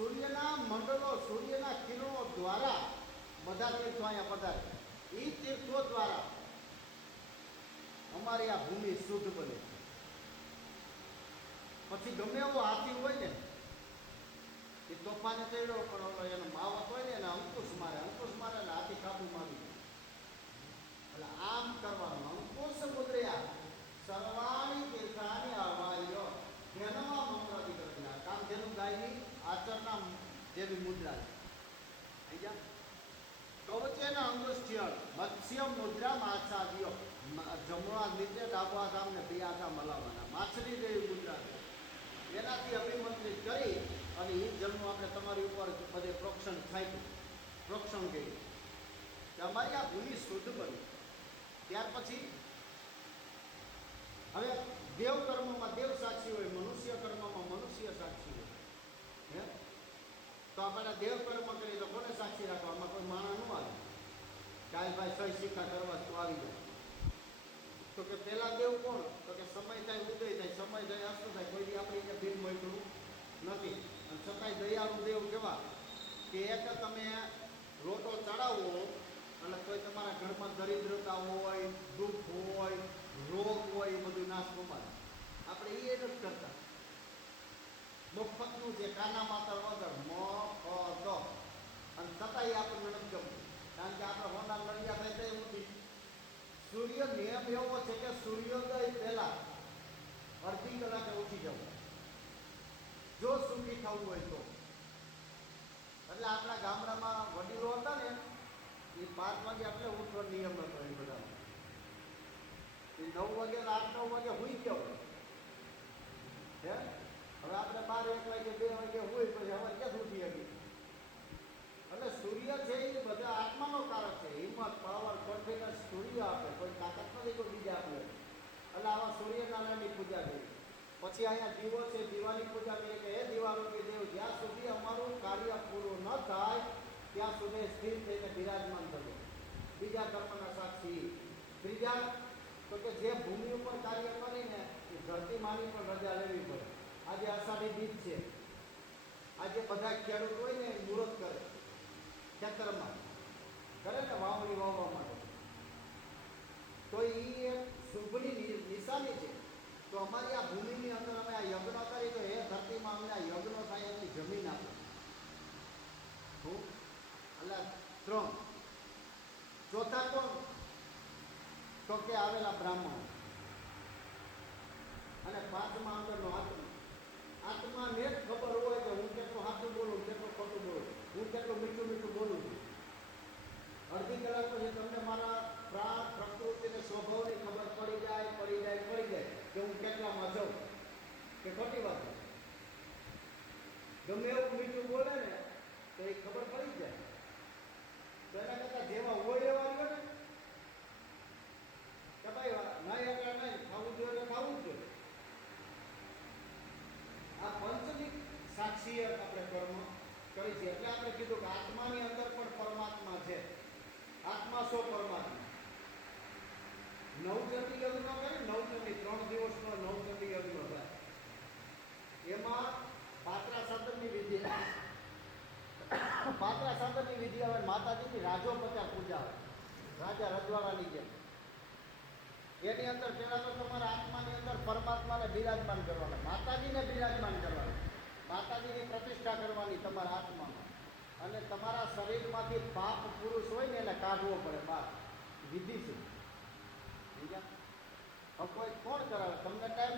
સૂર્યના મંડળો, સૂર્યના કિરણો દ્વારા બધા તીર્થો અહીંયા પધારે. એ તીર્થો દ્વારા અમારી આ ભૂમિ શુદ્ધ બને. પછી ગમે એવો હાથી હોય ને એ તોફાને ચડ્યો પણ ઓલો એનો માવત હોય ને એને અંકુશ મારે ને હાથી કાબુમાં આવી જાય. એટલે આમ કરવાનું. અંકુશ મુદ્રયા સર્વાણી તીર્થાની આવાયો ધ્યાનમાં મંત્રાદી કરતા કામ જેનું ગાયની આચરના જેવી મુદ્રા છે. થઈ ગયા. કવચેના અંગુષ્ઠ્યળ મત્સ્ય મુદ્રા માછાદીઓ, જમણા નીચે ડાબા ગામ ને બે આખા મલાવાના માછલી જેવી મુદ્રા છે. એનાથી અભિમંત્રિત કરી અને એ જન્મ આપણે તમારી ઉપર બધે પ્રોક્ષણ થાય. પ્રોક્ષણ કરી કે અમારી આ ભૂમિ શુદ્ધ બની. ત્યાર પછી હવે દેવ કર્મમાં દેવ સાક્ષી હોય, મનુષ્ય કર્મમાં મનુષ્ય સાક્ષી હોય. હે તો આપણે દેવ કર્મ કરીએ તો કોને સાક્ષી રાખવા? આમાં કોઈ માણસ ન આવે. કાલ ભાઈ સહી સિક્કા કરવા તો આવી જાય. તો કે પેલા દેવ કોણ? તો કે સમય થાય ઉદય થાય, સમય થાય અસ્ત થાય, કોઈ દી આપણે અહીંયા બિન મળતું નથી. અને છતાંય દયાળુ દેવ કેવા કે એક તમે રોટો ચડાવો એટલે કોઈ તમારા ઘરમાં દરિદ્રતા હોય, દુઃખ હોય, રોગ હોય, એ બધું નાશ પામે. આપણે એ જ કરતા. મફતનું જે કાના માતર વગર મફત, અને છતાંય આપણને નથી ગમતું. કારણ કે આપણે હોના લડિયા થાય તો એવું નથી. સૂર્ય નિયમ એવો છે કે સૂર્યોદય પહેલા અડધી કલાકે ઉઠી જવું જો સુખી થવું હોય તો. એટલે આપણા ગામડામાં વડીલો હતા ને એ 5 વાગે આપણે ઉઠવાનો નિયમ હતો. એ બધા એ 9 વાગે 8-9 વાગે હોઈ ગયો. હે હવે આપણે 12-1 વાગે 2 વાગે હોય પછી હવે ક્યાં ઉઠી હતી. એટલે સૂર્ય છે એ બધા આત્માનો કારક છે. હિંમત, પાવર, કોન્ફિડન્સ સૂર્ય આપે, કોઈ તાકાત નથી કોઈ બીજા આપે. એટલે આવા સૂર્યનારાયણની પૂજા કરી. પછી અહીંયા દીવો છે, દીવાની પૂજા કરીએ કે હે દીવારૂપી દેવ, જ્યાં સુધી અમારું કાર્ય પૂરું ન થાય ત્યાં સુધી સ્થિર થઈને બિરાજમાન થજો. બીજા કર્મના સાક્ષી. ત્રીજા તો કે જે ભૂમિ ઉપર કાર્ય કરીને એ ધરતી માની પણ રજા લેવી પડે. આજે અષાઢી બીજ છે. આજે બધા ખેડૂત હોય ને મુહૂર્ત કરે ખેતરમાં, કરે ને વાવણી વાવવા માટે. તો એ એક શુભની નિશાની છે. તો અમારી આ ભૂમિની અંદર અમે આ યજ્ઞ કરી તો એ ધરતીમાં અમને આ યજ્ઞ થાય એની જમીન આપે. હું એટલે 3. ચોથા કોણ? તો કે આવેલા બ્રાહ્મણ. અને 5મા અંદરનો આત્મા. આત્માને જ ખબર હોય કે હું કેટલું સાચું બોલું, કેટલું ખોટું બોલું, હું કેટલું મીઠું મીઠું બોલું છું. અડધી કલાક પછી તમને મારા પ્રાણ, પ્રકૃતિને સ્વભાવની ખબર પડી જાય કે હું કેટલામાં જાઉં કે ખોટી વાત. ગમે એવું મીઠું બોલે ને તો એ ખબર પડી જાય. તો એના કરતાં જેવા હોય એવા રહ્યો ને કે ભાઈ નહીં એટલે નહીં, ખાવું જોઈએ ખાવું જ જોઈએ. આ પંચની સાક્ષીએ આપણે કર્મ કરી છે. એટલે આપણે કીધું કે આત્માની અંદર પણ પરમાત્મા છે. આત્મા સો પરમાત્મા. નવચંડી યજ્ઞ કરે, નવચંડી 3 દિવસનો નવચંડી યજ્ઞ થાય. એમાં પાત્રા સાધનની વિધિ આવે. માતાજીની રાજોપચાર પૂજા આવે, રાજા રજવાડાની જેમ. એની અંદર પહેલાં તો તમારા આત્માની અંદર પરમાત્માને બિરાજમાન કરવાના, માતાજીને બિરાજમાન કરવાના, માતાજીની પ્રતિષ્ઠા કરવાની તમારા આત્મામાં. અને તમારા શરીરમાંથી પાપ પુરુષ હોય ને એને કાઢવો પડે બહાર. વિધિ છે. સમજ્યા? હવે કોઈ કોણ કરાવે? તમને ટાઈમ